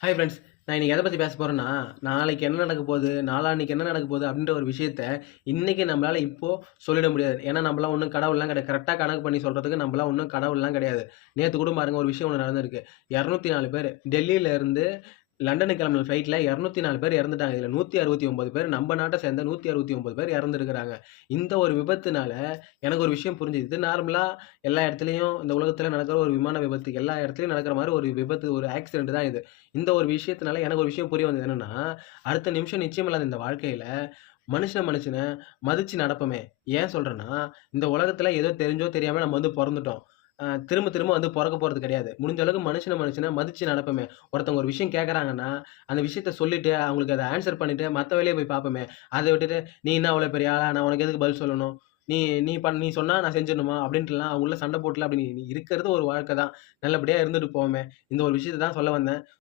Hi friends. நான் இன்னைக்கு எத பத்தி பேச போறேன்னா, நாளைக்கு என்ன நடக்க போகுது, நாளான்னைக்கு என்ன நடக்க போகுது அப்படின்ற ஒரு விஷயத்த இன்னைக்கு நம்மளால இப்போ சொல்லிட முடியாது. ஏன்னா நம்மலாம் ஒண்ணும் கடவுள்லாம் கிடையாது. கரெக்ட்டா கணக்கு பண்ணி சொல்றதுக்கு நம்மலாம் ஒண்ணும் கடவுள்லாம் கிடையாது. நேத்து கூட பாருங்க ஒரு விஷயம் ஒண்ணு நடந்திருக்கு. 204 பேரு டெல்லியில இருந்து லண்டனுக்கு கிளம்புன ஃப்ளைட்ல 204 பேர் இறந்துட்டாங்க. இதுல 169 பேர் நம்ம நாட்ட சேர்ந்த 169 பேர் இறந்திருக்கிறாங்க. இந்த ஒரு விபத்துனால எனக்கு ஒரு விஷயம் புரிஞ்சுது. இது நார்மலா எல்லா இடத்துலயும் இந்த உலகத்துல நடக்கிற ஒரு விமான விபத்து. எல்லா இடத்துலயும் நடக்கிற மாரி ஒரு விபத்து, ஒரு ஆக்சிடென்ட் தான் இது. இந்த ஒரு விஷயத்தினால எனக்கு ஒரு விஷயம் புரிய வந்தது என்னன்னா, அடுத்த நிமிஷம் நிச்சயமில்லாத இந்த வாழ்க்கையில மனுஷன மதிச்சு நடப்போமே. ஏன் சொல்றேன்னா, இந்த உலகத்துல ஏதோ தெரிஞ்சோ தெரியாம நம்ம வந்து பொறந்துட்டோம். திரும்ப திரும்ப வந்து பொறக்க போறது கிடையாது. முடிஞ்ச அளவுக்கு மனுஷன மதிச்சு நடப்போமே. ஒருத்தவங்க ஒரு விஷயம் கேட்கறாங்கன்னா, அந்த விஷயத்த சொல்லிட்டு அவங்களுக்கு அத ஆன்ஸர் பண்ணிட்டு மத்த வேலைய போய் பார்ப்போமே. அத விட்டுட்டு, "நீ என்ன அவ்வளோ பெரிய ஆளா? நான் உனக்கு எதுக்கு பதில் சொல்லணும்? நீ நீ சொன்னா நான் செஞ்சிடணுமா?" அப்படின்ட்டுலாம் அவங்களுக்குள்ள சண்டை போட்டுலாம் அப்படி இருக்கிறது ஒரு வாழ்க்கை தான். நல்லபடியா இருந்துட்டு போவோமே. இந்த ஒரு விஷயத்த தான் சொல்ல வந்தேன்.